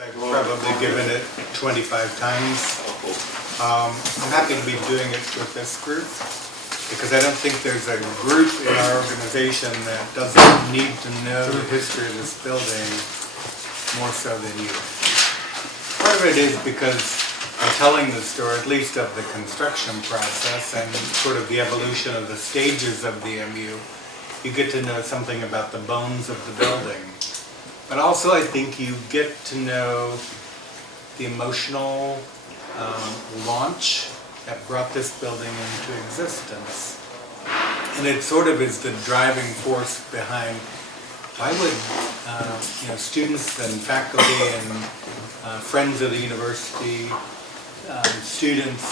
I've probably given it 25 times. I'm happy to be doing it with this group because I don't think there's a group in our organization that doesn't need to know the history of this building more so than you. Part of it is because I'm telling the story, at least of the construction process and sort of the evolution of the stages of the MU. You get to know something about the bones of the building. But also I think you get to know the emotional launch that brought this building into existence. And it sort of is the driving force behind why would students and faculty and friends of the university, students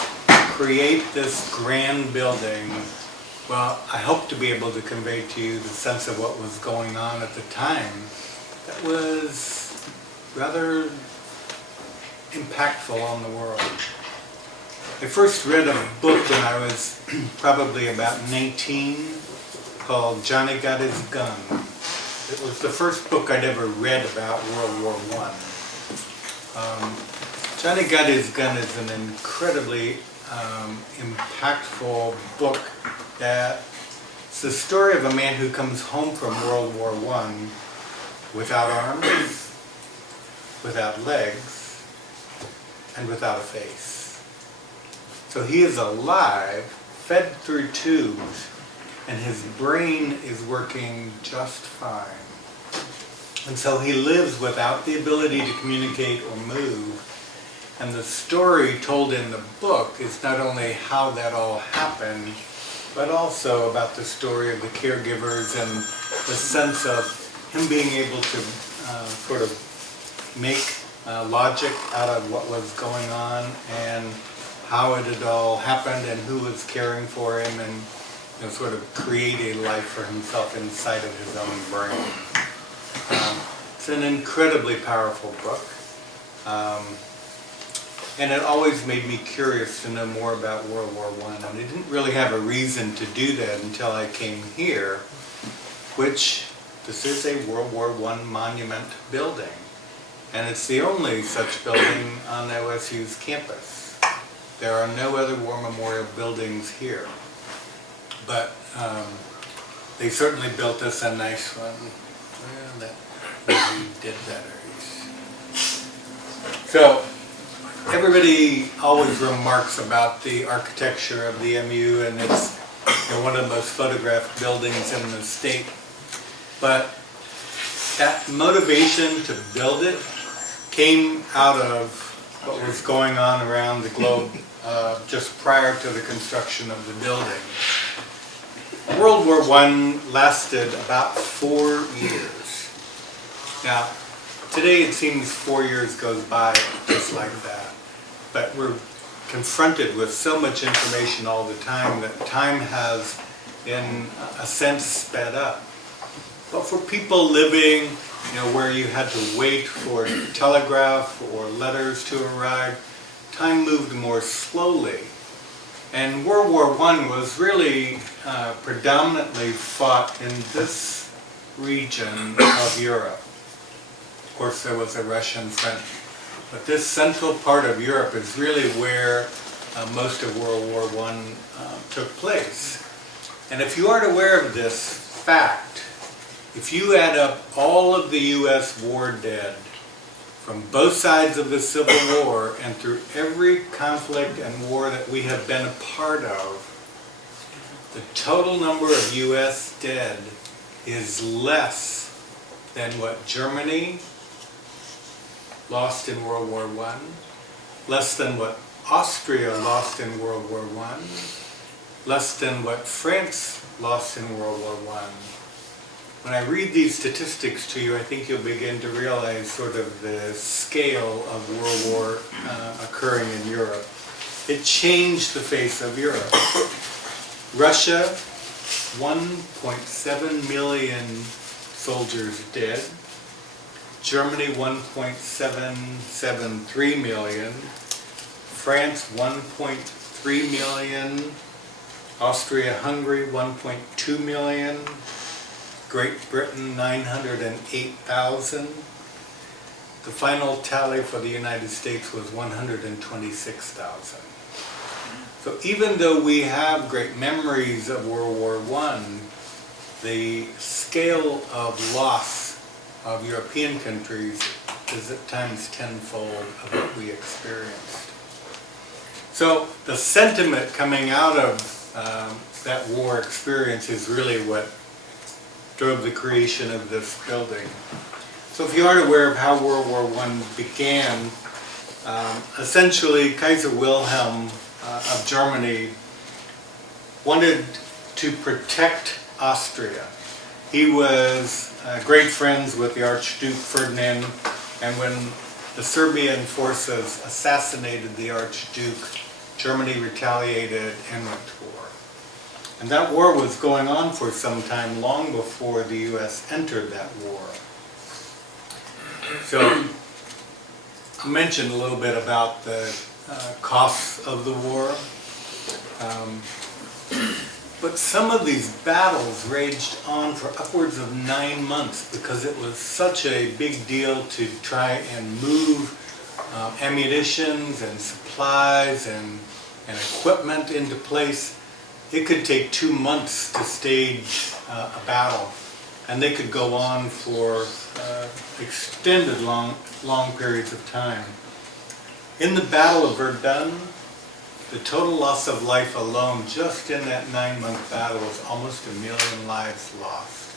create this grand building. Well, I hope to be able to convey to you the sense of what was going on at the time that was rather impactful on the world. I first read a book when I was probably about 19 called Johnny Got His Gun. It was the first book I'd ever read about World War I. Johnny Got His Gun is an incredibly impactful book that it's the story of a man who comes home from World War I without arms, without legs, and without a face. So he is alive, fed through tubes, and his brain is working just fine. And so he lives without the ability to communicate or move. And the story told in the book is not only how that all happened, but also about the story of the caregivers and the sense of him being able to sort of make logic out of what was going on and how it had all happened and who was caring for him and sort of create a life for himself inside of his own brain. It's an incredibly powerful book. And it always made me curious to know more about World War I. And I didn't really have a reason to do that until I came here, which this is a World War I monument building. And it's the only such building on OSU's campus. There are no other war memorial buildings here. But they certainly built us a nice one. Well, that maybe did better. So, everybody always remarks about the architecture of the MU, and it's one of the most photographed buildings in the state. But that motivation to build it came out of what was going on around the globe just prior to the construction of the building. World War I lasted about 4 years. Now, today it seems 4 years goes by just like that. But we're confronted with so much information all the time that time has, in a sense, sped up. But for people living, where you had to wait for telegraph or letters to arrive, time moved more slowly. And World War I was really predominantly fought in this region of Europe. Of course, there was a Russian front. But this central part of Europe is really where most of World War I took place. And if you aren't aware of this fact, if you add up all of the U.S. war dead from both sides of the Civil War and through every conflict and war that we have been a part of, the total number of U.S. dead is less than what Germany lost in World War I, less than what Austria lost in World War I, less than what France lost in World War I. When I read these statistics to you, I think you'll begin to realize sort of the scale of World War occurring in Europe. It changed the face of Europe. Russia, 1.7 million soldiers dead. Germany, 1.773 million. France, 1.3 million. Austria-Hungary, 1.2 million. Great Britain, 908,000. the final tally for the United States was 126,000. So even though we have great memories of World War I, the scale of loss of European countries is at times tenfold of what we experienced. So the sentiment coming out of that war experience is really what drove the creation of this building. So if you aren't aware of how World War I began, essentially Kaiser Wilhelm of Germany wanted to protect Austria. He was great friends with the Archduke Ferdinand, and when the Serbian forces assassinated the Archduke, Germany retaliated and went to war. And that war was going on for some time, long before the U.S. entered that war. So I mentioned a little bit about the costs of the war. But some of these battles raged on for upwards of 9 months because it was such a big deal to try and move ammunitions and supplies and equipment into place. It could take 2 months to stage a battle, and they could go on for extended long periods of time. In the Battle of Verdun, the total loss of life alone, just in that 9-month battle, was almost 1 million lives lost.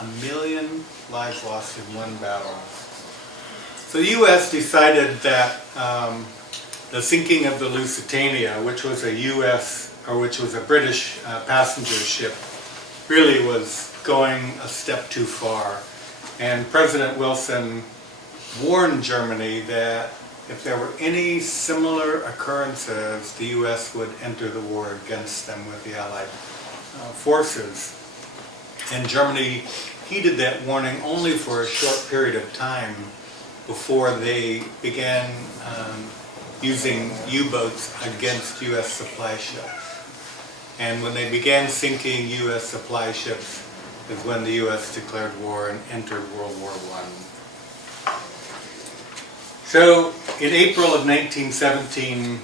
1 million lives lost in one battle. So the U.S. decided that the sinking of the Lusitania, which was a British passenger ship, really was going a step too far. And President Wilson warned Germany that if there were any similar occurrences, the U.S. would enter the war against them with the Allied forces. And Germany heeded that warning only for a short period of time before they began using U-boats against U.S. supply ships. And when they began sinking U.S. supply ships is when the U.S. declared war and entered World War I. So in April of 1917,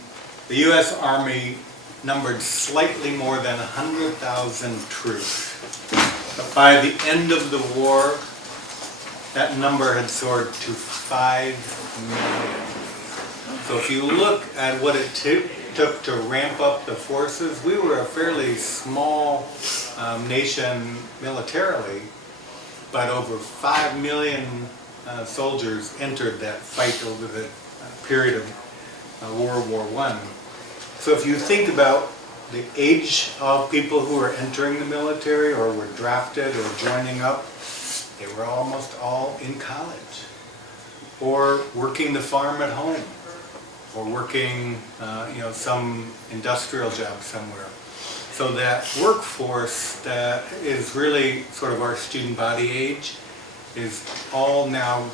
the U.S. Army numbered slightly more than 100,000 troops. But by the end of the war, that number had soared to 5 million. So if you look at what it took to ramp up the forces, we were a fairly small nation militarily, but over 5 million soldiers entered that fight over the period of World War I. So if you think about the age of people who were entering the military or were drafted or joining up, they were almost all in college or working the farm at home or working some industrial job somewhere. So that workforce that is really sort of our student body age is all now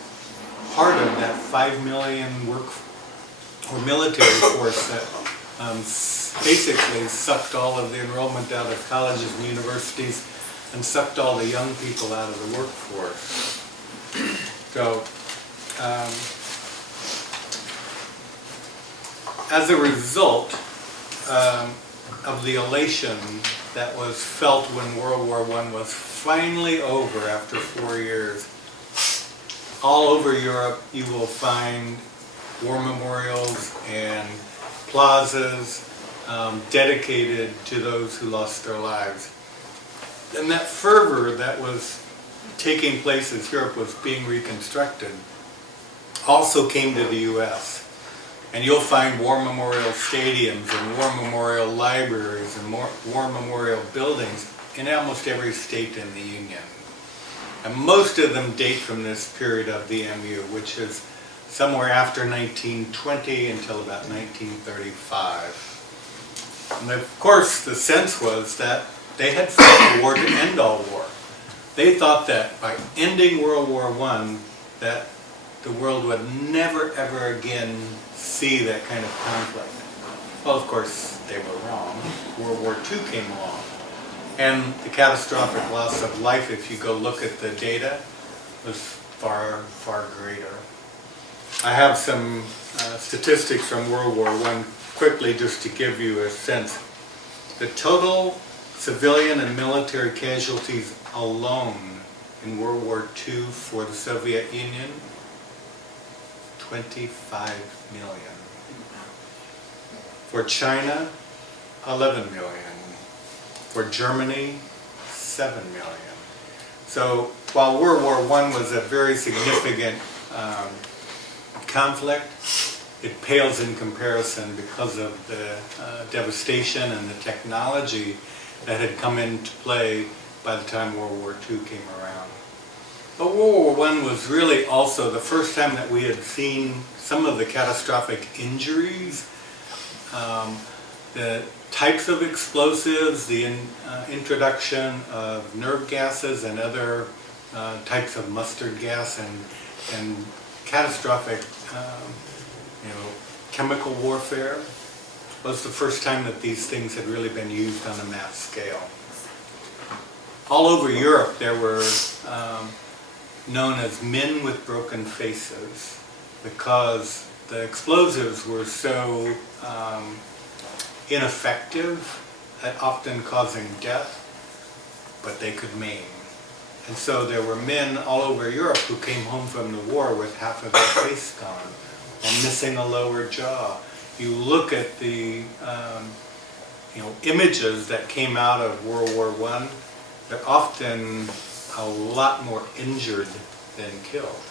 part of that 5 million military force that basically sucked all of the enrollment out of colleges and universities and sucked all the young people out of the workforce. So as a result of the elation that was felt when World War I was finally over after 4 years, all over Europe you will find war memorials and plazas dedicated to those who lost their lives. And that fervor that was taking place as Europe was being reconstructed also came to the U.S. And you'll find war memorial stadiums and war memorial libraries and war memorial buildings in almost every state in the Union. And most of them date from this period of the MU, which is somewhere after 1920 until about 1935. And of course, the sense was that they had fought the war to end all war. They thought that by ending World War I, that the world would never ever again see that kind of conflict. Well, of course, they were wrong. World War II came along. And the catastrophic loss of life, if you go look at the data, was far, far greater. I have some statistics from World War I quickly just to give you a sense. The total civilian and military casualties alone in World War II for the Soviet Union, 25 million. For China, 11 million. For Germany, 7 million. So while World War I was a very significant conflict, it pales in comparison because of the devastation and the technology that had come into play by the time World War II came around. But World War I was really also the first time that we had seen some of the catastrophic injuries, the types of explosives, the introduction of nerve gases and other types of mustard gas and catastrophic chemical warfare was the first time that these things had really been used on a mass scale. All over Europe there were known as men with broken faces because the explosives were so ineffective at often causing death, but they could maim. And so there were men all over Europe who came home from the war with half of their face gone, or missing a lower jaw. You look at the images that came out of World War I, they're often a lot more injured than killed,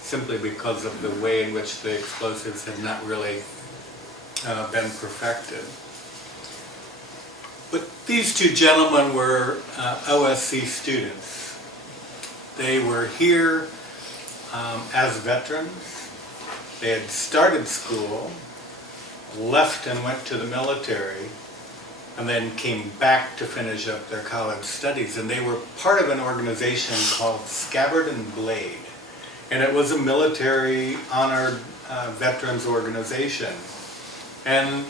simply because of the way in which the explosives had not really been perfected. But these two gentlemen were OSC students. They were here as veterans. They had started school, left and went to the military, and then came back to finish up their college studies. And they were part of an organization called Scabbard and Blade. And it was a military honored veterans organization. And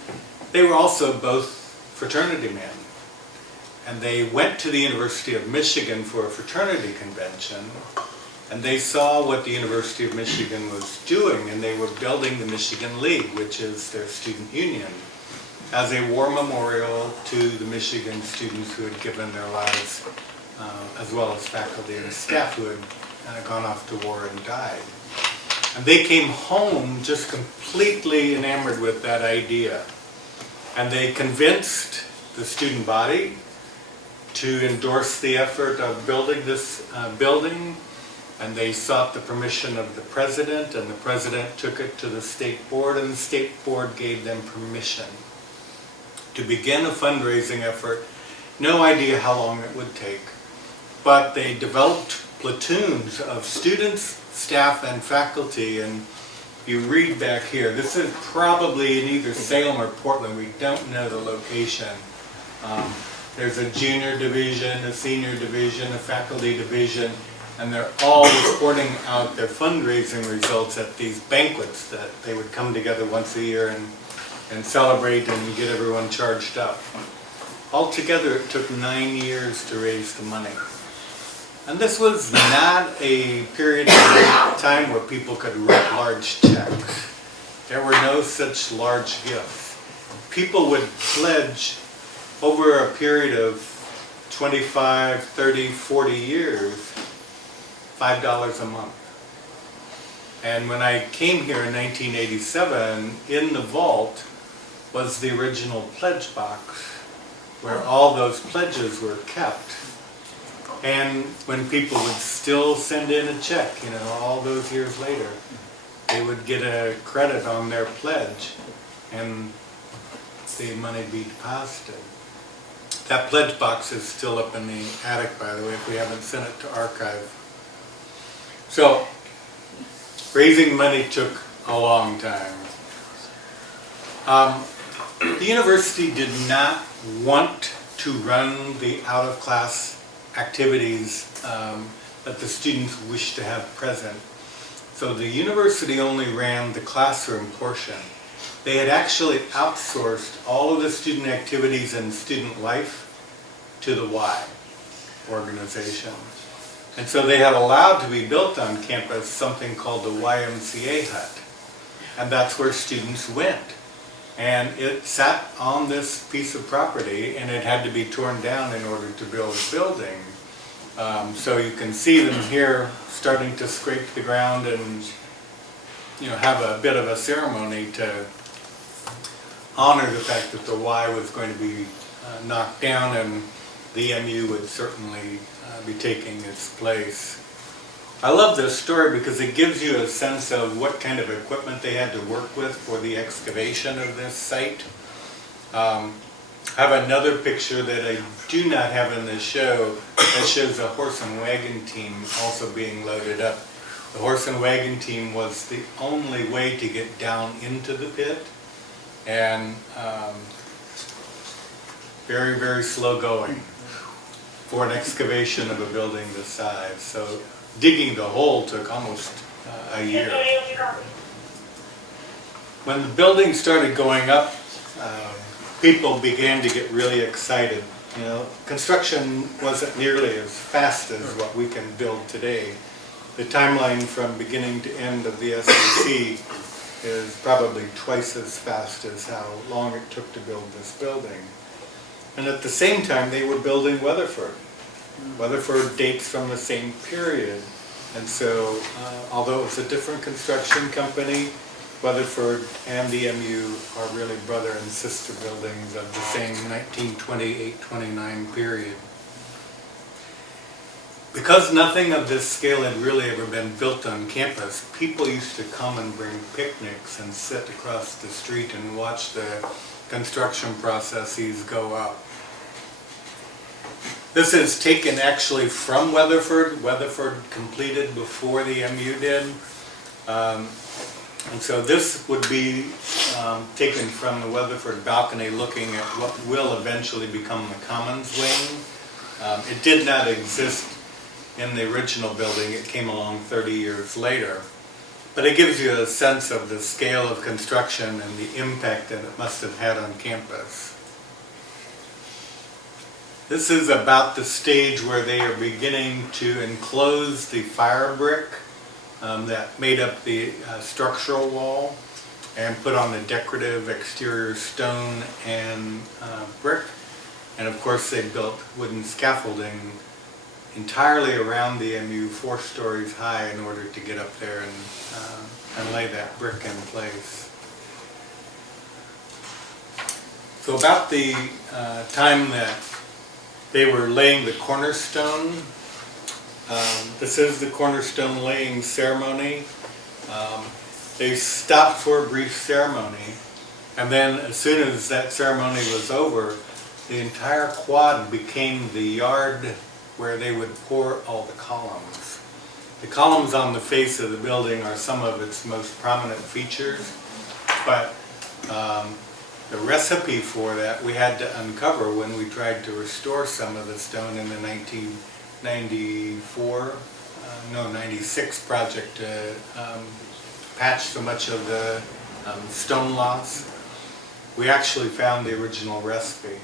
they were also both fraternity men. And they went to the University of Michigan for a fraternity convention, and they saw what the University of Michigan was doing, and they were building the Michigan League, which is their student union, as a war memorial to the Michigan students who had given their lives, as well as faculty and staff who had gone off to war and died. And they came home just completely enamored with that idea. And they convinced the student body to endorse the effort of building this building, and they sought the permission of the president, and the president took it to the state board, and the state board gave them permission to begin a fundraising effort. No idea how long it would take, but they developed platoons of students, staff, and faculty. And you read back here, this is probably in either Salem or Portland, we don't know the location. There's a junior division, a senior division, a faculty division, and they're all reporting out their fundraising results at these banquets that they would come together once a year and celebrate and get everyone charged up. Altogether, it took 9 years to raise the money. And this was not a period of time where people could write large checks. There were no such large gifts. People would pledge over a period of 25, 30, 40 years, $5 a month. And when I came here in 1987, in the vault was the original pledge box where all those pledges were kept. And when people would still send in a check, all those years later, they would get a credit on their pledge and the money be deposited. That pledge box is still up in the attic, by the way, if we haven't sent it to archive. So, raising money took a long time. The university did not want to run the out-of-class activities that the students wished to have present. So the university only ran the classroom portion. They had actually outsourced all of the student activities and student life to the Y organization. And so they had allowed to be built on campus something called the YMCA hut. and that's where students went. And it sat on this piece of property, and it had to be torn down in order to build a building. So you can see them here starting to scrape the ground and have a bit of a ceremony to honor the fact that the Y was going to be knocked down, and the MU would certainly be taking its place. I love this story because it gives you a sense of what kind of equipment they had to work with for the excavation of this site. I have another picture that I do not have in this show that shows a horse and wagon team also being loaded up. The horse and wagon team was the only way to get down into the pit, and very, very slow going for an excavation of a building this size. So digging the hole took almost a year. When the building started going up, people began to get really excited. Construction wasn't nearly as fast as what we can build today. The timeline from beginning to end of the SAC is probably twice as fast as how long it took to build this building. And at the same time, they were building Weatherford. Weatherford dates from the same period. And so, although it was a different construction company, Weatherford and the MU are really brother and sister buildings of the same 1928-29 period. Because nothing of this scale had really ever been built on campus, people used to come and bring picnics and sit across the street and watch the construction processes go up. This is taken actually from Weatherford. Weatherford completed before the MU did. And so this would be taken from the Weatherford balcony looking at what will eventually become the Commons wing. It did not exist in the original building. It came along 30 years later. But it gives you a sense of the scale of construction and the impact that it must have had on campus. This is about the stage where they are beginning to enclose the fire brick that made up the structural wall and put on the decorative exterior stone and brick. And of course they built wooden scaffolding entirely around the MU 4 stories high in order to get up there and lay that brick in place. So about the time that they were laying the cornerstone, this is the cornerstone laying ceremony. They stopped for a brief ceremony, and then as soon as that ceremony was over, the entire quad became the yard where they would pour all the columns. The columns on the face of the building are some of its most prominent features, but the recipe for that we had to uncover when we tried to restore some of the stone in the 96 project to patch so much of the stone loss. We actually found the original recipe.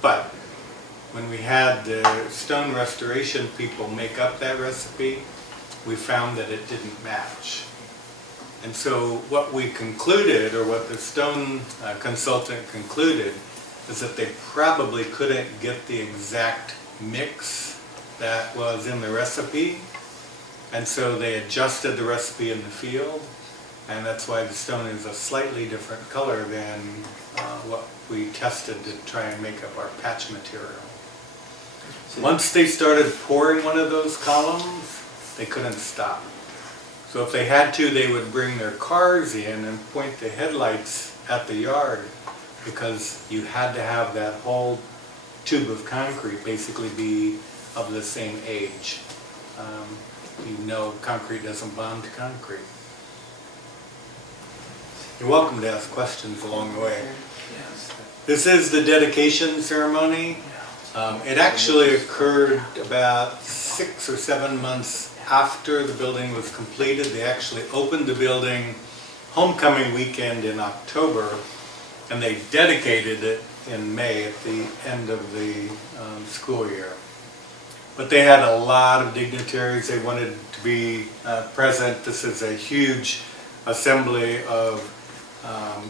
But when we had the stone restoration people make up that recipe, we found that it didn't match. And so what we concluded, or what the stone consultant concluded, is that they probably couldn't get the exact mix that was in the recipe. And so they adjusted the recipe in the field, and that's why the stone is a slightly different color than what we tested to try and make up our patch material. Once they started pouring one of those columns, they couldn't stop. So if they had to, they would bring their cars in and point the headlights at the yard, because you had to have that whole tube of concrete basically be of the same age. Concrete doesn't bond to concrete. You're welcome to ask questions along the way. This is the dedication ceremony. It actually occurred about 6 or 7 months after the building was completed. They actually opened the building homecoming weekend in October, and they dedicated it in May at the end of the school year. But they had a lot of dignitaries. They wanted to be present. This is a huge assembly of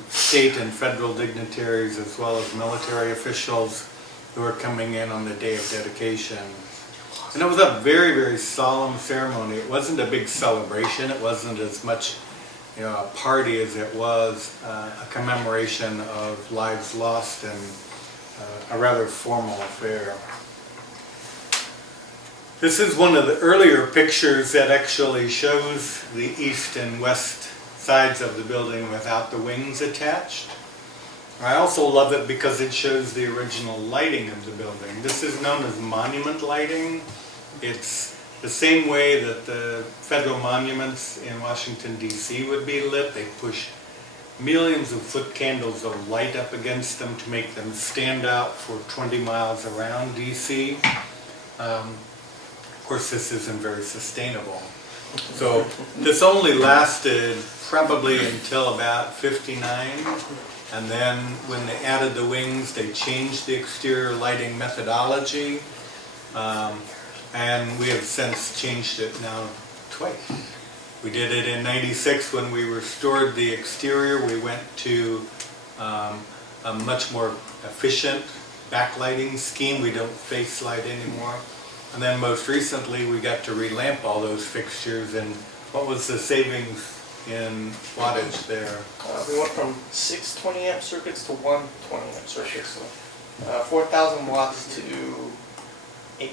state and federal dignitaries as well as military officials who were coming in on the day of dedication. And it was a very, very solemn ceremony. It wasn't a big celebration. It wasn't as much, a party as it was a commemoration of lives lost and a rather formal affair. This is one of the earlier pictures that actually shows the east and west sides of the building without the wings attached. I also love it because it shows the original lighting of the building. This is known as monument lighting. It's the same way that the federal monuments in Washington, D.C. would be lit. They push millions of foot candles of light up against them to make them stand out for 20 miles around D.C. Of course, this isn't very sustainable. So this only lasted probably until about '59. And then when they added the wings, they changed the exterior lighting methodology. And we have since changed it now twice. We did it in '96 when we restored the exterior. We went to a much more efficient backlighting scheme. We don't face light anymore. And then most recently we got to relamp all those fixtures. And what was the savings in wattage there? We went from 6 20 amp circuits to 1 20 amp circuit. So 4,000 watts to 800.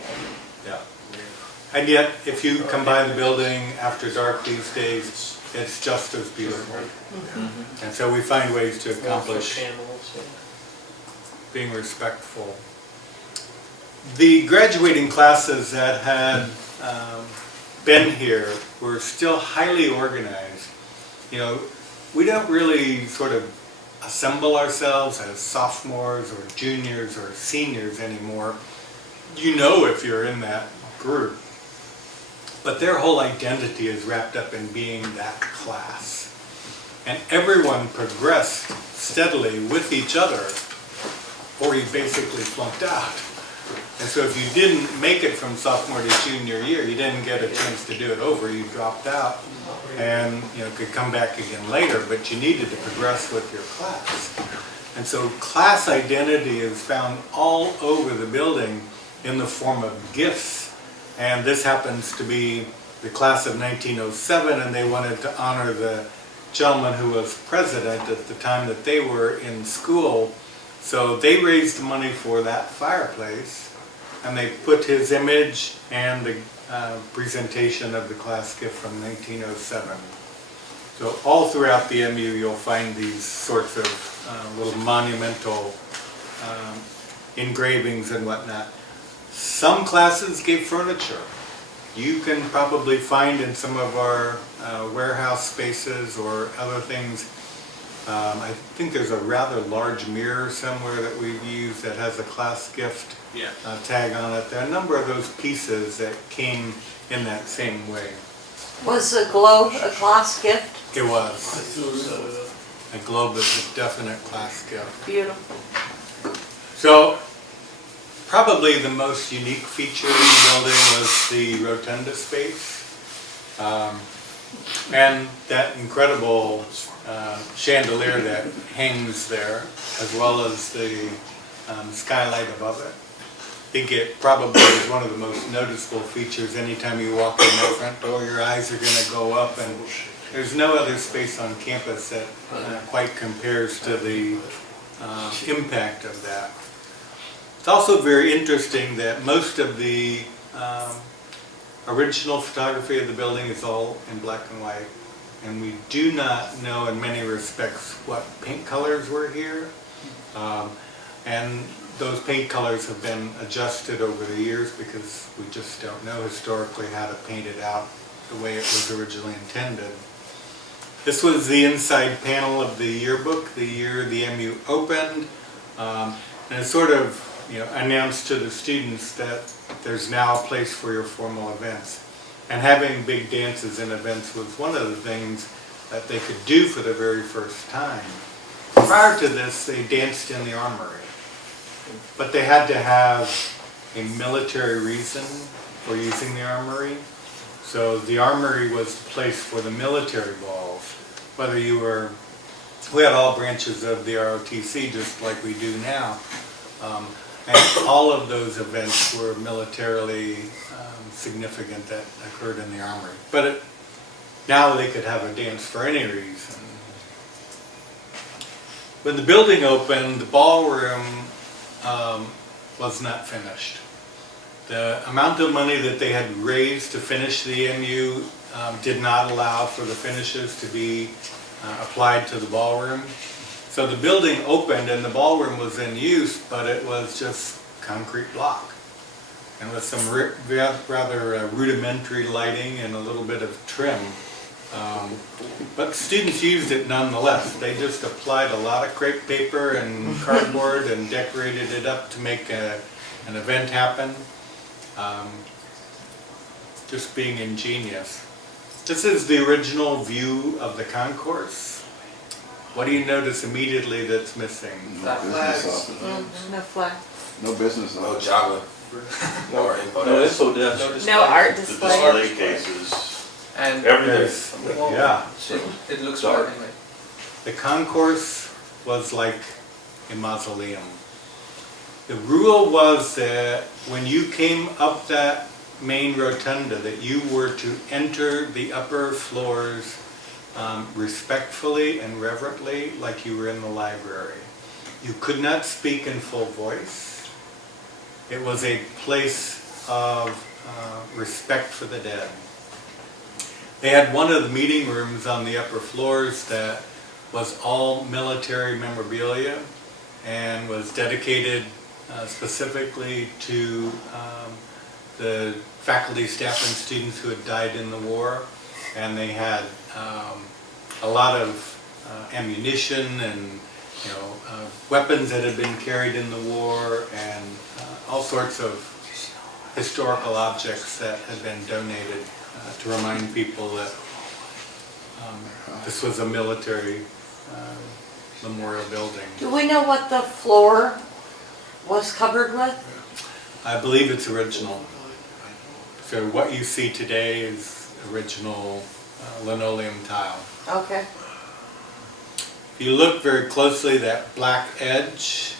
Yeah. And yet, if you combine the building after dark these days, it's just as beautiful. Mm-hmm. And so we find ways to accomplish being respectful. The graduating classes that had been here were still highly organized. We don't really sort of assemble ourselves as sophomores or juniors or seniors anymore. If you're in that group. But their whole identity is wrapped up in being that class. And everyone progressed steadily with each other, or you basically flunked out. And so if you didn't make it from sophomore to junior year, you didn't get a chance to do it over, you dropped out and could come back again later, but you needed to progress with your class. And so class identity is found all over the building in the form of gifts. And this happens to be the class of 1907, and they wanted to honor the gentleman who was president at the time that they were in school. So they raised money for that fireplace, and they put his image and the presentation of the class gift from 1907. So all throughout the MU you'll find these sorts of little monumental engravings and whatnot. Some classes gave furniture. You can probably find in some of our warehouse spaces or other things. I think there's a rather large mirror somewhere that we've used that has a class gift tag on it. There are a number of those pieces that came in that same way. Was the globe a class gift? It was. A globe is a definite class gift. Beautiful. So, probably the most unique feature in the building was the rotunda space. And that incredible chandelier that hangs there, as well as the skylight above it. I think it probably is one of the most noticeable features. Anytime you walk in that front door, your eyes are going to go up, and there's no other space on campus that quite compares to the impact of that. It's also very interesting that most of the original photography of the building is all in black and white, and we do not know in many respects what paint colors were here. And those paint colors have been adjusted over the years because we just don't know historically how to paint it out the way it was originally intended. This was the inside panel of the yearbook, the year the MU opened, and it sort of announced to the students that there's now a place for your formal events. And having big dances and events was one of the things that they could do for the very first time. Prior to this, they danced in the armory. But they had to have a military reason for using the armory. So the armory was the place for the military balls. whether you were, we had all branches of the ROTC just like we do now. And all of those events were militarily significant that occurred in the Armory. But now they could have a dance for any reason. When the building opened, the ballroom was not finished. The amount of money that they had raised to finish the MU did not allow for the finishes to be applied to the ballroom. So the building opened and the ballroom was in use, but it was just concrete block. And with some rather rudimentary lighting and a little bit of trim. But students used it nonetheless. They just applied a lot of crepe paper and cardboard and decorated it up to make an event happen. Just being ingenious. This is the original view of the concourse. What do you notice immediately that's missing? No business Flags. offices. No flag. No business No offices. Java. No, Or info no, desk. no No display. art The display. display cases, And everything. well, Yeah. it looks Dark. bad anyway. The concourse was like a mausoleum. The rule was that when you came up that main rotunda, that you were to enter the upper floors respectfully and reverently, like you were in the library. You could not speak in full voice. It was a place of respect for the dead. They had one of the meeting rooms on the upper floors that was all military memorabilia and was dedicated specifically to the faculty, staff, and students who had died in the war. And they had a lot of ammunition and weapons that had been carried in the war and all sorts of historical objects that had been donated to remind people that this was a military memorial building. Do we know what the floor was covered with? I believe it's original. So what you see today is original linoleum tile. Okay. If you look very closely, that black edge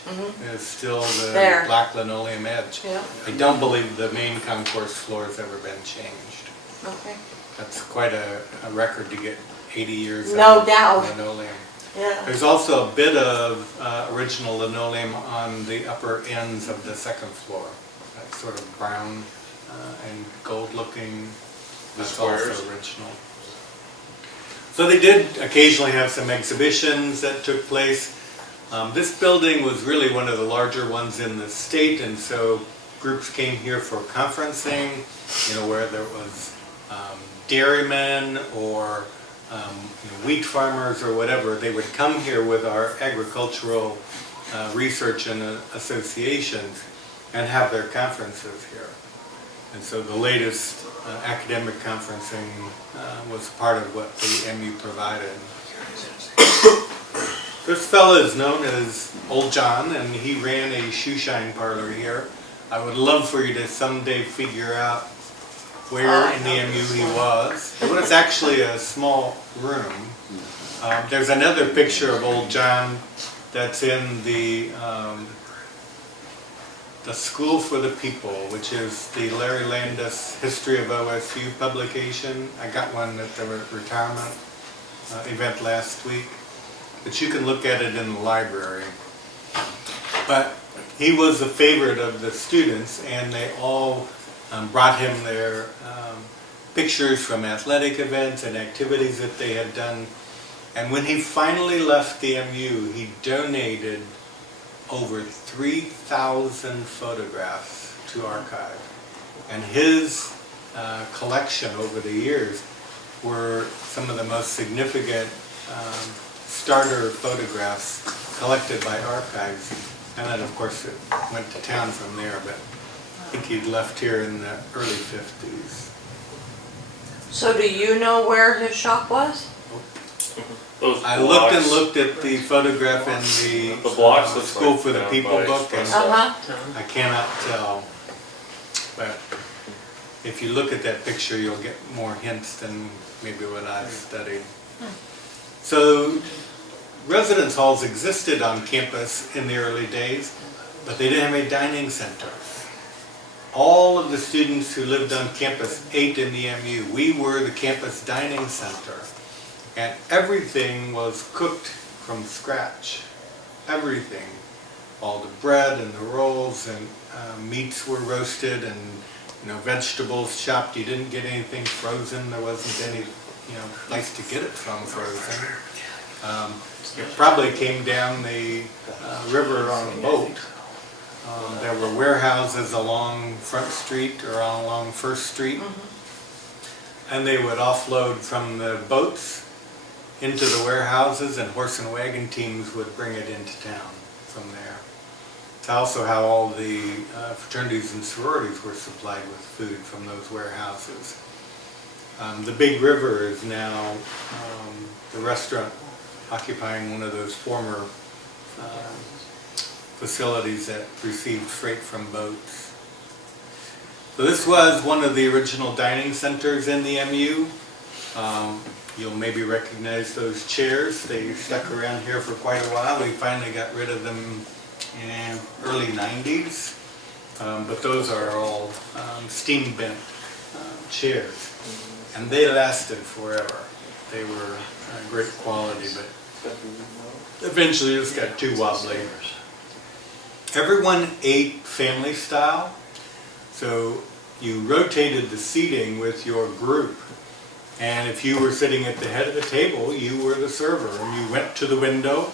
is still the There. black linoleum edge. Yeah. I don't believe the main concourse floor has ever been changed. Okay. That's quite a record to get 80 years No out of doubt. linoleum. Yeah. There's also a bit of original linoleum on the upper ends of the second floor. That sort of brown and gold looking, that's also squares? original. So they did occasionally have some exhibitions that took place. This building was really one of the larger ones in the state, and so groups came here for conferencing, where there was dairymen or wheat farmers or whatever. They would come here with our agricultural research and associations and have their conferences here. And so the latest academic conferencing was part of what the MU provided. This fella is known as Old John, and he ran a shoe shine parlor here. I would love for you to someday figure out where in the MU he was. It was actually a small room. There's another picture of Old John that's in the School for the People, which is the Larry Landis History of OSU publication. I got one at the retirement event last week, but you can look at it in the library. But he was a favorite of the students, and they all brought him their pictures from athletic events and activities that they had done. And when he finally left the MU, he donated over 3,000 photographs to archive. And his collection over the years were some of the most significant starter photographs collected by archives. And then of course it went to town from there, but I think he'd left here in the early 50s. So do you know where his shop was? Those I looked and blocks, looked at the photograph in the blocks looks School like for the down People by book, and Espresso. Uh-huh. I cannot tell. But if you look at that picture, you'll get more hints than maybe what I've studied. So residence halls existed on campus in the early days, but they didn't have a dining center. All of the students who lived on campus ate in the MU. We were the campus dining center, and everything was cooked from scratch. Everything. All the bread and the rolls and meats were roasted, and vegetables chopped. You didn't get anything frozen. There wasn't any place to get it from frozen. It probably came down the river on a boat. There were warehouses along Front Street or along First Street, and they would offload from the boats into the warehouses, and horse and wagon teams would bring it into town from there. It's also how all the fraternities and sororities were supplied with food from those warehouses. The Big River is now the restaurant occupying one of those former facilities that received freight from boats. So this was one of the original dining centers in the MU. You'll maybe recognize those chairs. They stuck around here for quite a while. We finally got rid of them in early 90s. But those are all steam bent chairs. And they lasted forever. They were great quality, but eventually just got too wobbly. Everyone ate family style, so you rotated the seating with your group. And if you were sitting at the head of the table, you were the server, and you went to the window,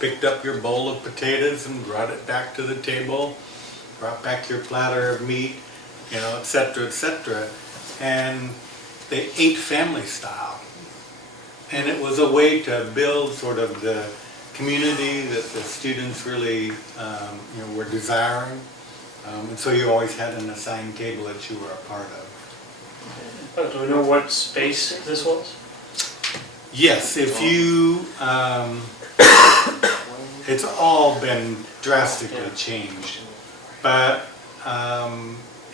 picked up your bowl of potatoes and brought it back to the table, brought back your platter of meat, et cetera, et cetera. And they ate family style. And it was a way to build sort of the community that the students really were desiring. And so you always had an assigned table that you were a part of. Do we know what space this was? Yes, if you, it's all been drastically changed. But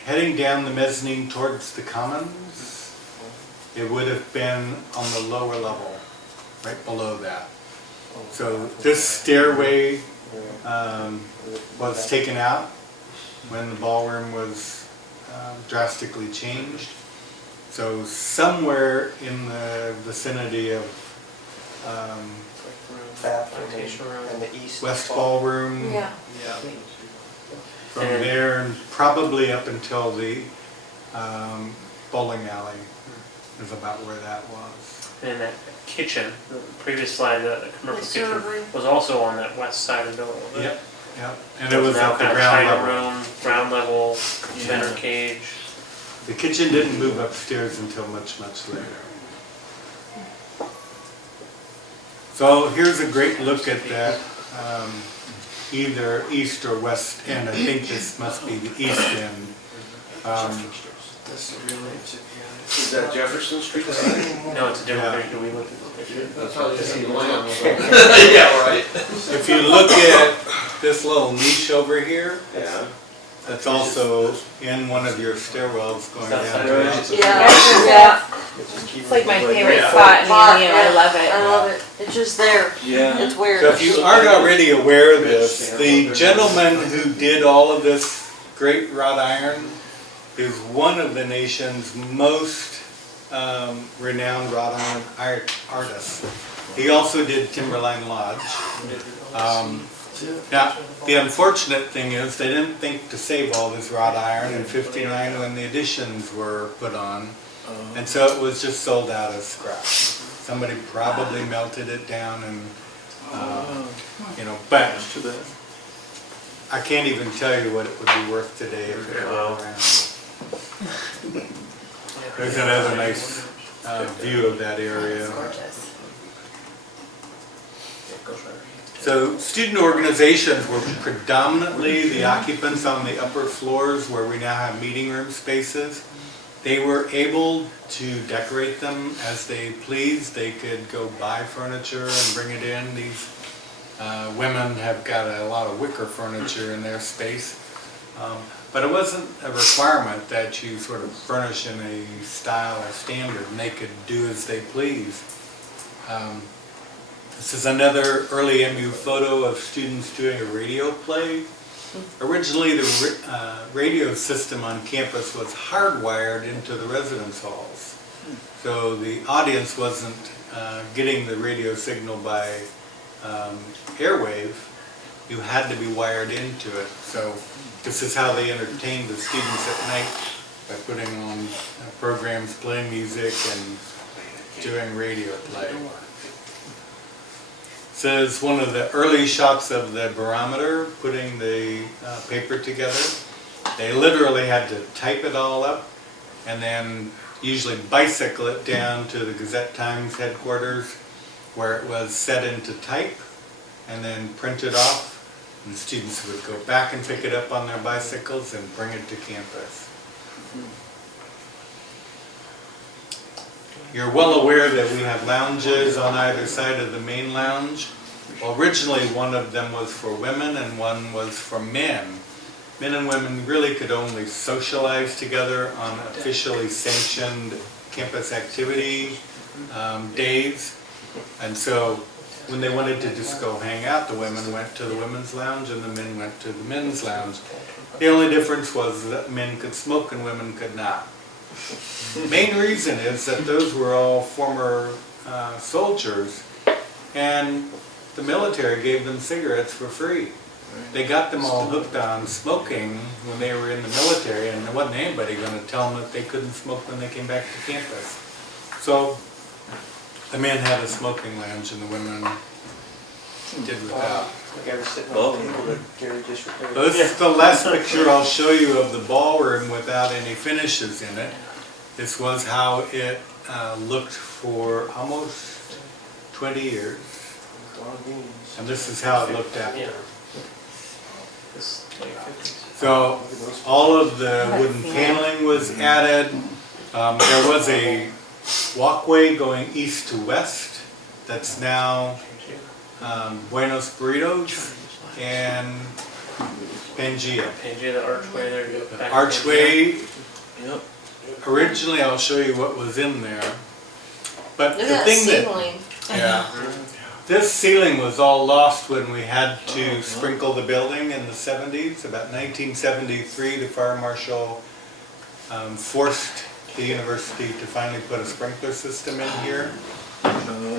heading down the mezzanine towards the commons, it would have been on the lower level, right below that. So this stairway was taken out when the ballroom was drastically changed. So somewhere in the vicinity of Bathroom and the east. West Ballroom. Yeah. From there, and probably up until the bowling alley is about where that was. And that kitchen, the previous slide, the commercial The kitchen, servery. was also on that west side of the building. wasn't it? Yep. And it was now at the kind of ground china level. room, ground level, center cage. The kitchen didn't move upstairs until much, much later. So here's a great look at that, either east or west end. I think this must be the east end. Is that Jefferson Street? No, it's a different Yeah. picture. We looked at the picture. That's how you see lamps. Yeah, right. If you look at this little niche over here, Yeah. that's also in one of your stairwells going down to Right. it. Yeah. It's like my favorite Yeah. spot in the Mark, museum. I love I it. love it. It's just there. Yeah. It's weird. So if you aren't already aware of this, the gentleman who did all of this great wrought iron is one of the nation's most renowned wrought iron artists. He also did Timberline Lodge. Now, the unfortunate thing is they didn't think to save all this wrought iron in '59 when the additions were put on. And so it was just sold out as scrap. Somebody probably melted it down and, but I can't even tell you what it would be worth today if it were around. There's another nice view of that area. Gorgeous. So student organizations were predominantly the occupants on the upper floors where we now have meeting room spaces. They were able to decorate them as they pleased. They could go buy furniture and bring it in. These women have got a lot of wicker furniture in their space. But it wasn't a requirement that you sort of furnish in a style or standard, and they could do as they please. This is another early MU photo of students doing a radio play. Originally, the radio system on campus was hardwired into the residence halls. So the audience wasn't getting the radio signal by airwave. You had to be wired into it. So this is how they entertained the students at night, by putting on programs, playing music, and doing radio play. This is one of the early shots of the barometer, putting the paper together. They literally had to type it all up and then usually bicycle it down to the Gazette-Times headquarters, where it was set into type and then printed off. And the students would go back and pick it up on their bicycles and bring it to campus. You're well aware that we have lounges on either side of the main lounge. Well, originally one of them was for women and one was for men. Men and women really could only socialize together on officially sanctioned campus activity days. And so when they wanted to just go hang out, the women went to the women's lounge and the men went to the men's lounge. The only difference was that men could smoke and women could not. The main reason is that those were all former soldiers, and the military gave them cigarettes for free. They got them all hooked on smoking when they were in the military, and there wasn't anybody going to tell them that they couldn't smoke when they came back to campus. So the men had a smoking lounge and the women did without. Like I was sitting on the table that Gary just repaired. So this is the last picture I'll show you of the ballroom without any finishes in it. This was how it looked for almost 20 years. And this is how it looked after. Yeah. This late 50s. So all of the wooden paneling was added. There was a walkway going east to west that's now Buenos Burritos and Pangea. Pangea, the archway there. you go The back to archway, Pangea. Yep. originally I'll show you what was in there. But Look the at that thing that, ceiling. yeah, this ceiling was all lost when we had to sprinkle the building in the 70s. About 1973, the fire marshal forced the university to finally put a sprinkler system in here.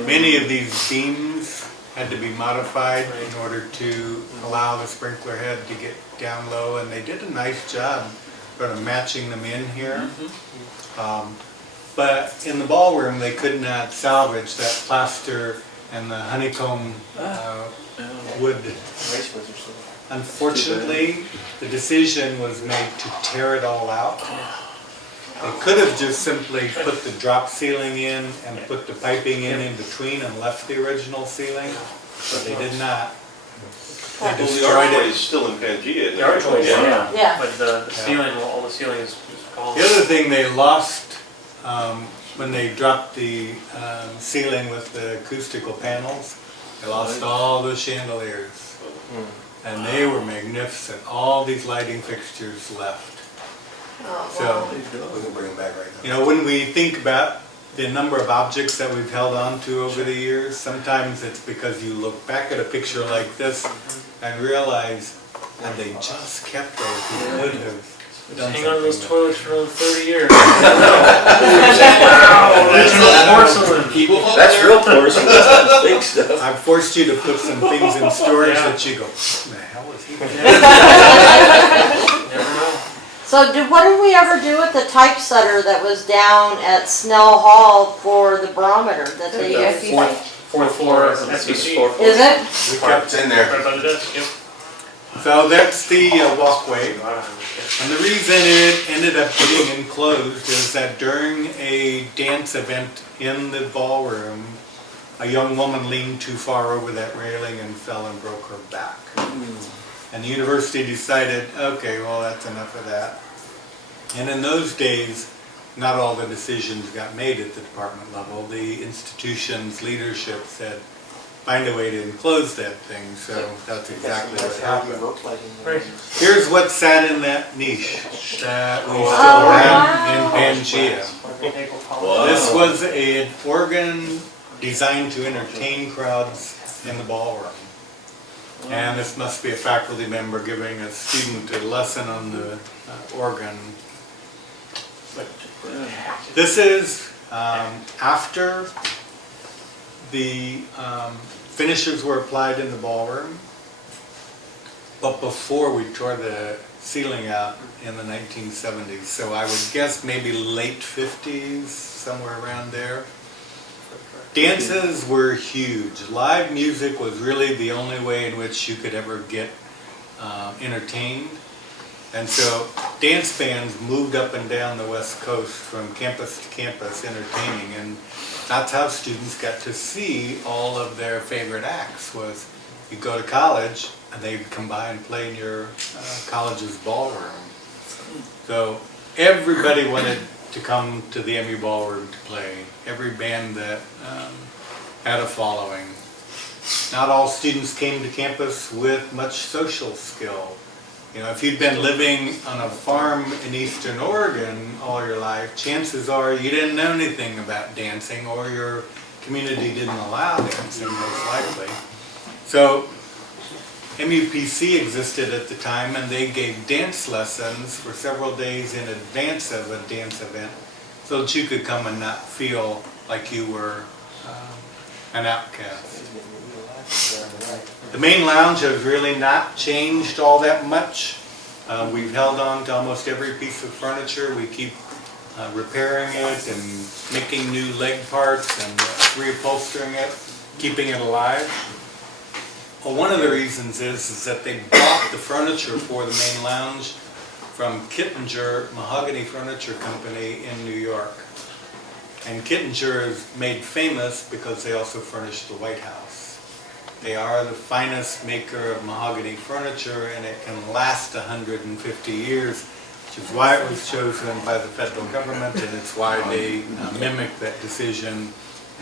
Many of these beams had to be modified in order to allow the sprinkler head to get down low, and they did a nice job sort of matching them in here. But in the ballroom, they could not salvage that plaster and the honeycomb wood. Unfortunately, the decision was made to tear it all out. They could have just simply put the drop ceiling in and put the piping in between and left the original ceiling, but they did not. They Well, the destroyed archway it. is still in Pangea, isn't it? The archway, yeah. Yeah. But the ceiling, all the ceiling is gone. The other thing they lost when they dropped the ceiling with the acoustical panels, they lost all the chandeliers. And they were magnificent. All these lighting fixtures left. Oh, So, wow. We can bring them back right now. you know, when we think about the number of objects that we've held on to over the years, sometimes it's because you look back at a picture like this and realize, had they just kept those, we could have done Hang on to those something. toilets for another 30 years. Wow, original porcelain. Keep them up That's there. real porcelain, that's not big stuff. I've forced you to put some things in storage Yeah. that you go, what the hell is he doing? Never know. So what did we ever do with the typesetter that was down at Snell Hall for the barometer that they The used? Fourth floor SBC. Is it? We kept- It's in there. Right by the desk, yep. So that's the walkway. And the reason it ended up getting enclosed is that during a dance event in the ballroom, a young woman leaned too far over that railing and fell and broke her back. And the university decided, okay, well, that's enough of that. And in those days, not all the decisions got made at the department level. The institution's leadership said, find a way to enclose that thing, so that's exactly what happened. Right. Here's what sat in that niche that we still wow. have in Pangea. This was an organ designed to entertain crowds in the ballroom. And this must be a faculty member giving a student a lesson on the organ. But this is after the finishes were applied in the ballroom, but before we tore the ceiling out in the 1970s. So I would guess maybe late 50s, somewhere around there. Dances were huge. Live music was really the only way in which you could ever get entertained. And so dance bands moved up and down the West Coast from campus to campus entertaining, and that's how students got to see all of their favorite acts. Was you go to college and they'd come by and play in your college's ballroom. So everybody wanted to come to the MU Ballroom to play. Every band that had a following. Not all students came to campus with much social skill. You know, if you'd been living on a farm in Eastern Oregon all your life, chances are you didn't know anything about dancing, or your community didn't allow dancing, most likely. So MUPC existed at the time, and they gave dance lessons for several days in advance of a dance event so that you could come and not feel like you were an outcast. The main lounge has really not changed all that much. We've held on to almost every piece of furniture. We keep repairing it and making new leg parts and reupholstering it, keeping it alive. Well, one of the reasons is that they bought the furniture for the main lounge from Kittinger Mahogany Furniture Company in New York. And Kittinger is made famous because they also furnish the White House. They are the finest maker of mahogany furniture, and it can last 150 years, which is why it was chosen by the federal government, and it's why they mimicked that decision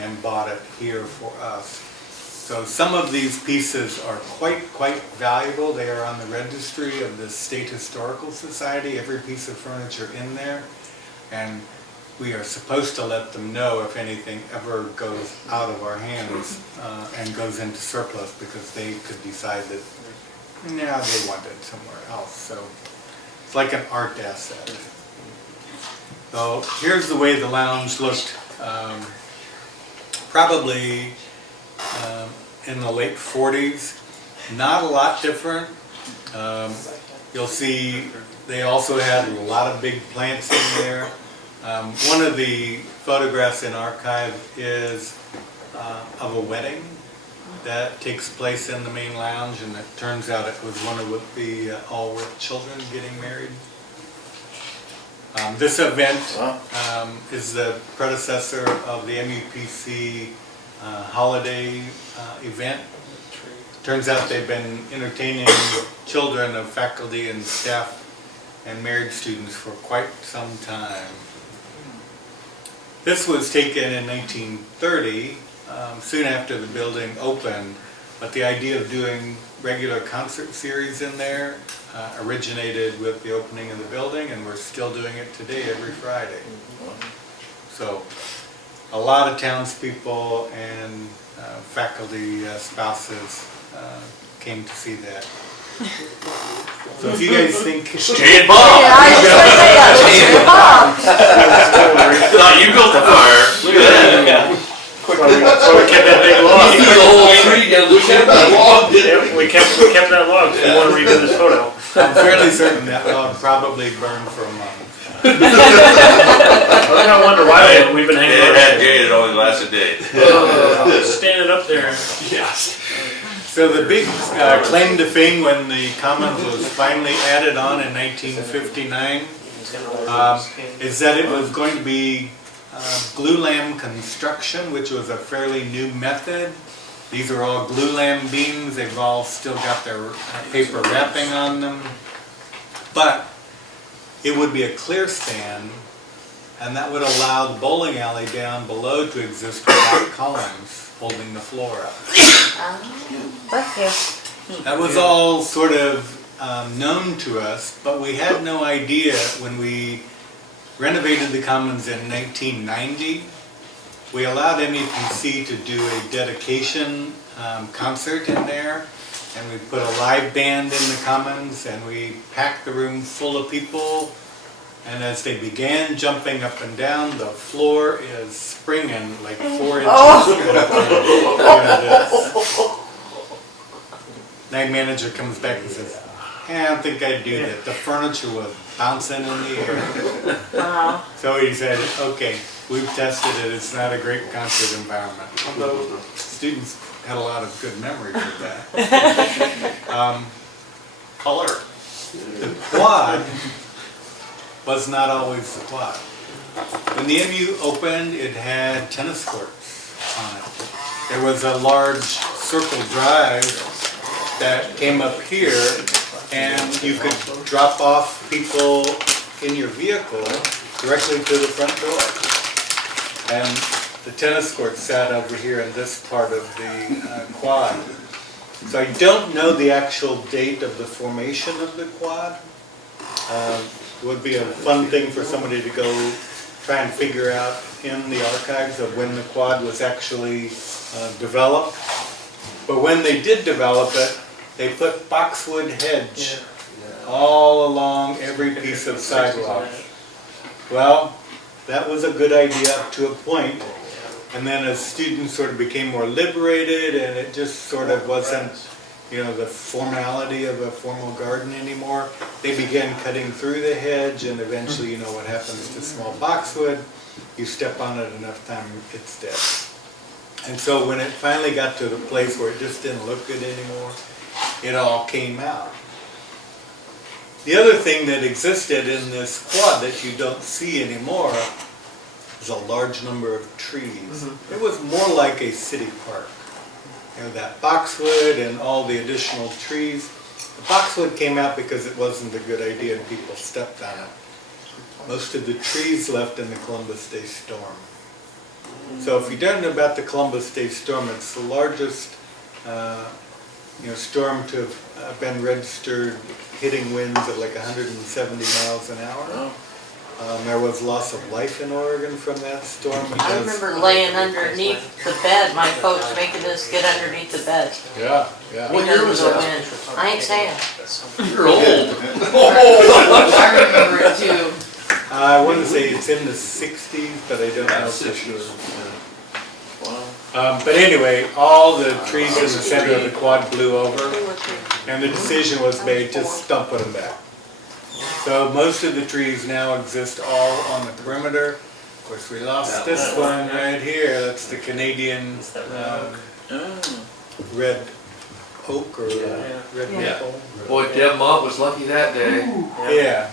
and bought it here for us. So some of these pieces are quite valuable. They are on the registry of the State Historical Society, every piece of furniture in there. And we are supposed to let them know if anything ever goes out of our hands and goes into surplus, because they could decide that, no, they want it somewhere else. So it's like an art asset. So here's the way the lounge looked probably in the late 40s. Not a lot different. You'll see they also had a lot of big plants in there. One of the photographs in archive is of a wedding that takes place in the main lounge, and it turns out it was one of the Allworth children getting married. This event is the predecessor of the MUPC holiday event. Turns out they've been entertaining children of faculty and staff and married students for quite some time. This was taken in 1930, soon after the building opened, but the idea of doing regular concert series in there originated with the opening of the building, and we're still doing it today every Friday. So a lot of townspeople and faculty spouses came to see that. So if you guys think... Jay and Bob! Yeah, I was just gonna say that. Thought you built the fire. Look at that. So we kept that big log. The whole tree, you look at that log, Yeah, we kept that log, so we want to redo this photo. I'm fairly certain that log probably burned for a month. I don't wonder why we've been hanging It had out. Jay, it only lasted a day. Standing up there. So the big claim to fame when the Commons was finally added on in 1959 is that it was going to be glulam construction, which was a fairly new method. These are all glulam beams. They've all still got their paper wrapping on them. But it would be a clear span, and that would allow the bowling alley down below to exist without columns holding the floor up. Bless you. That was all sort of known to us, but we had no idea when we renovated the Commons in 1990 we allowed MEPC to do a dedication concert in there, and we put a live band in the Commons, and we packed the room full of people. And as they began jumping up and down, the floor is springing like 4 inches. Night manager comes back and says, "I don't think I'd do that." The furniture was bouncing in the air. Wow. So he said, "Okay, we've tested it. It's not a great concert environment." Although students had a lot of good memory for that. Color. The quad was not always the quad. When the MU opened, it had tennis courts on it. There was a large circle drive that came up here, and you could drop off people in your vehicle directly to the front door. And the tennis court sat over here in this part of the quad. So I don't know the actual date of the formation of the quad. It would be a fun thing for somebody to go try and figure out in the archives of when the quad was actually developed. But when they did develop it, they put boxwood hedge all along every piece of sidewalk. Well, that was a good idea up to a point. And then as students sort of became more liberated, and it just sort of wasn't, the formality of a formal garden anymore, they began cutting through the hedge, and eventually, what happens to small boxwood, you step on it enough time, it's dead. And so when it finally got to the place where it just didn't look good anymore, it all came out. The other thing that existed in this quad that you don't see anymore is a large number of trees. It was more like a city park. That boxwood and all the additional trees. The boxwood came out because it wasn't a good idea and people stepped on it. Most of the trees left in the Columbus Day storm. So if you don't know about the Columbus Day storm, it's the largest storm to have been registered, hitting winds of like 170 miles an hour. There was loss of life in Oregon from that storm. I remember laying underneath the bed, my folks making us get underneath the bed. Yeah. What year was that? I ain't saying. You're old. I remember it too. I want to say it's in the 60s, but I don't know for sure. But anyway, all the trees in the center of the quad blew over, and the decision was made to stump them back. So most of the trees now exist all on the perimeter. Of course, we lost this one right here. That's the Canadian red oak or red maple. Boy, Deb Mott was lucky that day. Yeah.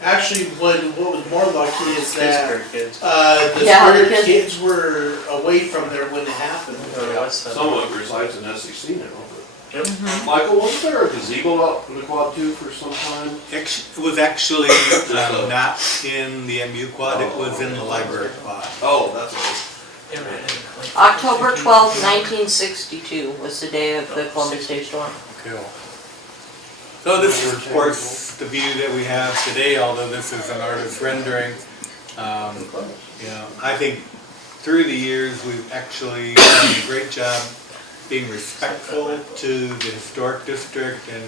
Actually, what was more lucky is that Kingsbury kids. the Yeah, the Spirit kids- kids were away from there when it happened. Some of it resides in SEC now, but. Michael, wasn't there a gazebo out in the quad too for some time? It was actually not in the MU quad, it was in the library quad. Oh, that's right. October 12th, 1962 was the day of the Columbus Day storm. Cool. So this is of course the view that we have today, although this is an artist's rendering. I think through the years we've actually done a great job being respectful to the historic district and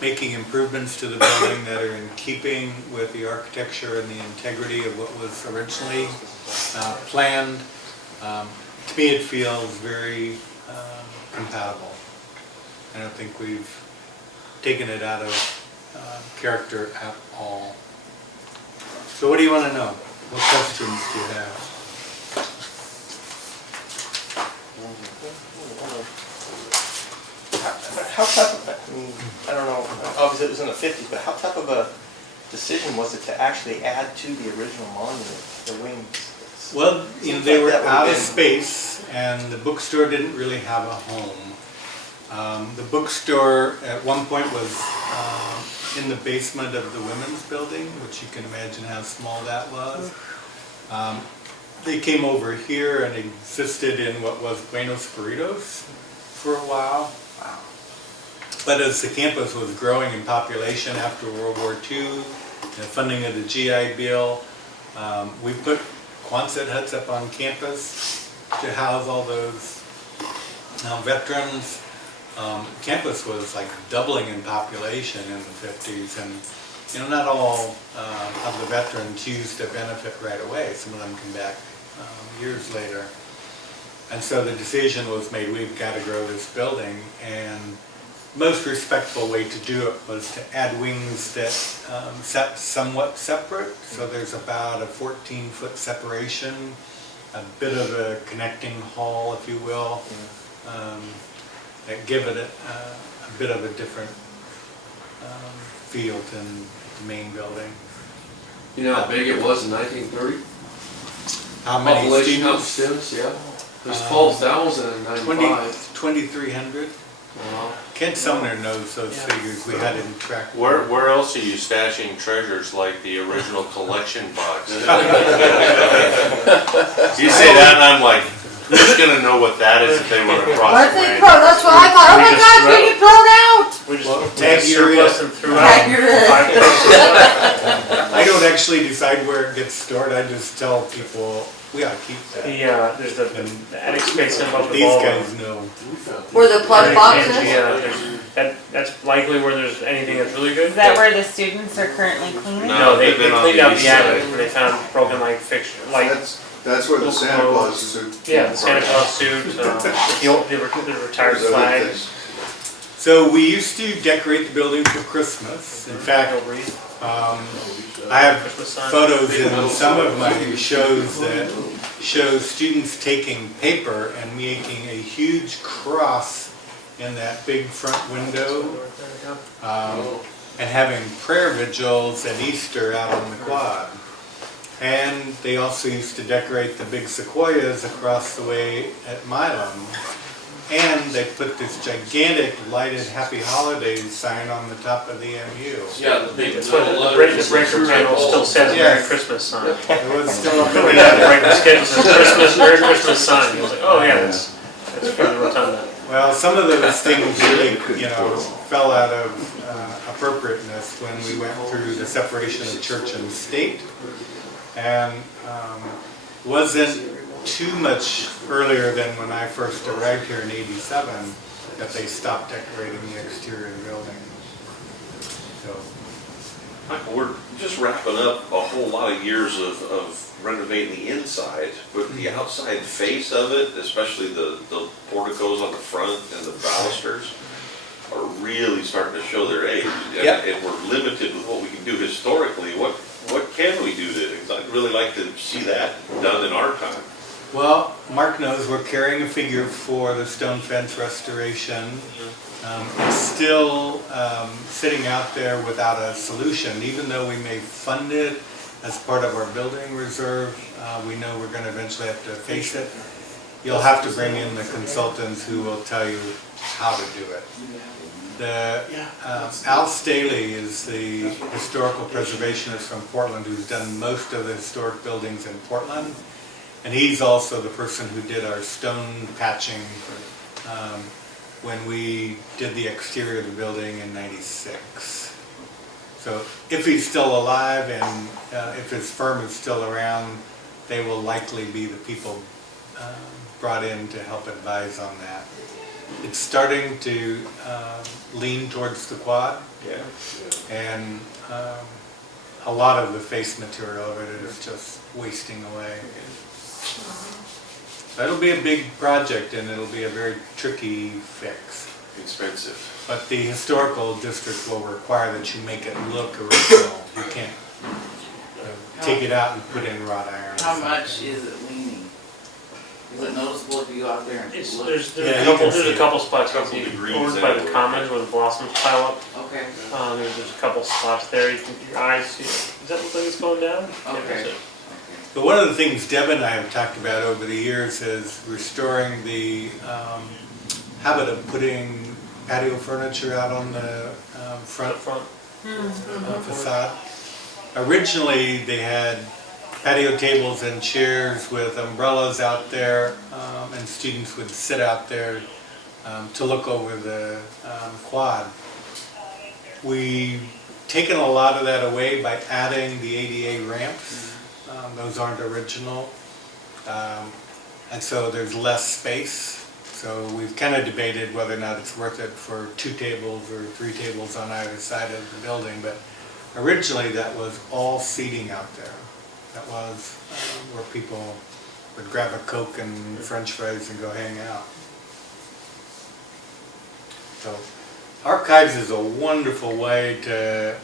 making improvements to the building that are in keeping with the architecture and the integrity of what was originally planned. To me it feels very compatible. I don't think we've taken it out of character at all. So what do you want to know? What questions do you have? How tough of I don't know, obviously it was in the 50s, but how tough of a decision was it to actually add to the original monument, the wings? Well, they were out of space, and the bookstore didn't really have a home. The bookstore at one point was in the basement of the women's building, which you can imagine how small that was. They came over here and existed in what was Buenos Burritos for a while. But as the campus was growing in population after World War II, the funding of the GI Bill, we put Quonset huts up on campus to house all those veterans. Campus was like doubling in population in the 50s, and not all of the veterans used to benefit right away. Some of them come back years later. And so the decision was made, we've got to grow this building, and most respectful way to do it was to add wings that sat somewhat separate. So there's about a 14-foot separation, a bit of a connecting hall, if you will, that give it a bit of a different feel than the main building. You know how big it was in 1930? How many Population, how many students? students, yeah. There's 12,000 in 95. 2,300. Wow. Kent Sumner knows those figures. We had him track. Where else are you stashing treasures like the original collection box? You say that and I'm like, who's gonna know what that is if they were across I the think, way? that's what I thought, oh my gosh, we can throw it out! We just, Well, we tag just your surplus it. them throughout. Tag your it. 5 places. I don't actually decide where it gets stored. I just tell people, we ought to keep that. There's the attic space above the These ballroom. guys know. Where the plug box is? Yeah, that's likely where there's anything that's really good. Is that where the students are currently cleaning? No. No, they they've been on cleaned the out east the attic side. where they found broken light fixture, light. That's where the Santa Claus suit. Yeah, the Santa Claus suit, the retired There's other flag. things. So we used to decorate the building for Christmas. In fact, I have Christmas sign. photos in some of my shows that show students taking paper and making a huge cross in that big front window, and having prayer vigils at Easter out on the quad. And they also used to decorate the big sequoias across the way at Milam. And they put this gigantic lighted Happy Holidays sign on the top of the MU. Yeah, the big That's what metal the letters. breaker panel still says Yes. Merry Christmas sign. It was still up We in had the there. breaker schedule says Christmas, Merry Christmas sign. It was like, oh yeah, that's for the rotunda. Well, some of those things really, fell out of appropriateness when we went through the separation of church and state. And wasn't too much earlier than when I first arrived here in '87 that they stopped decorating the exterior of the building. So, Michael, we're just wrapping up a whole lot of years of renovating the inside, but the outside face of it, especially the porticos on the front and the balusters, are really starting to show their age. Yep. And we're limited with what we can do historically. What can we do to, I'd really like to see that done in our time. well, Mark knows we're carrying a figure for the stone fence restoration. It's still sitting out there without a solution, even though we may fund it as part of our building reserve. We know we're going to eventually have to face it. You'll have to bring in the consultants who will tell you how to do it. Al Staley is the historical preservationist from Portland who's done most of the historic buildings in Portland. And he's also the person who did our stone patching when we did the exterior of the building in '96. So if he's still alive and if his firm is still around, they will likely be the people brought in to help advise on that. It's starting to lean towards the quad. Yeah. And a lot of the face material of it is just wasting away. That'll be a big project and it'll be a very tricky fix. Expensive. But the historical district will require that you make it look original. You can't take it out and put in wrought iron. How much is it leaning? Is it noticeable if you go out there and It's, look? there's Yeah, a you couple, can see there's a it. couple spots, Couple you degrees over by the everywhere. commons where the blossoms pile up. Okay, There's a couple spots there, you can, your eyes see, does that look like it's going down? Yeah, Okay. that's it. But one of the things Deb and I have talked about over the years is restoring the habit of putting patio furniture out on the front Up front. facade. Originally, they had patio tables and chairs with umbrellas out there, and students would sit out there to look over the quad. We've taken a lot of that away by adding the ADA ramps Those aren't original. And so there's less space. So we've kind of debated whether or not it's worth it for 2 tables or 3 tables on either side of the building. But originally that was all seating out there. That was where people would grab a Coke and French fries and go hang out. So archives is a wonderful way to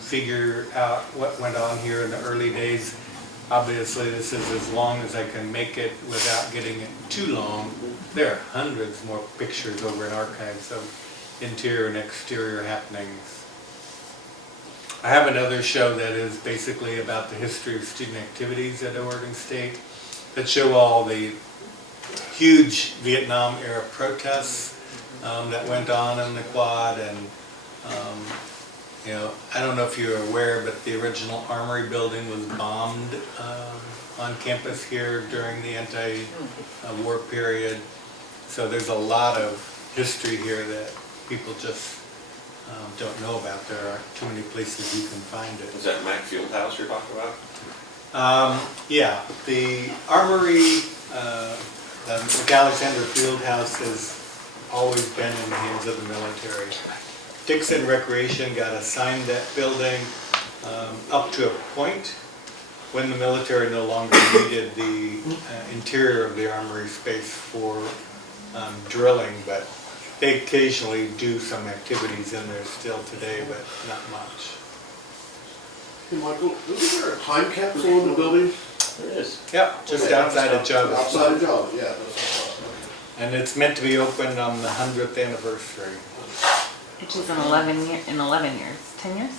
figure out what went on here in the early days. Obviously, this is as long as I can make it without getting it too long. There are hundreds more pictures over in archives of interior and exterior happenings. I have another show that is basically about the history of student activities at Oregon State that show all the huge Vietnam era protests that went on in the quad. And you know, I don't know if you're aware, but the original Armory building was bombed on campus here during the anti-war period. So there's a lot of history here that people just don't know about. There aren't too many places you can find it. Is that Mack Fieldhouse you're talking about? Yeah, the Armory, the McAlexander Fieldhouse has always been in the hands of the military. Dixon Recreation got assigned that building up to a point when the military no longer needed the interior of the Armory space for drilling, but they occasionally do some activities in there still today, but not much. Hey, Michael, isn't there a time capsule in the building? There is. Yep, just outside of Jones. Outside of Java, yeah. That's what I And it's meant to be opened on the 100th anniversary. Which is in 11 years. 10 years?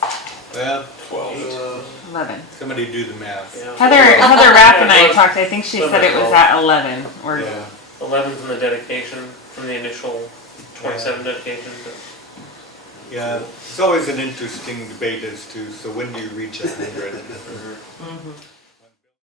Well, 12. 11. somebody do the math. Heather Rapp and I talked, I think she said it was at 11 or Yeah. 11 from the dedication, from the initial 27 dedication. Yeah, it's always an interesting debate as to, so when do you reach 100? Mhm.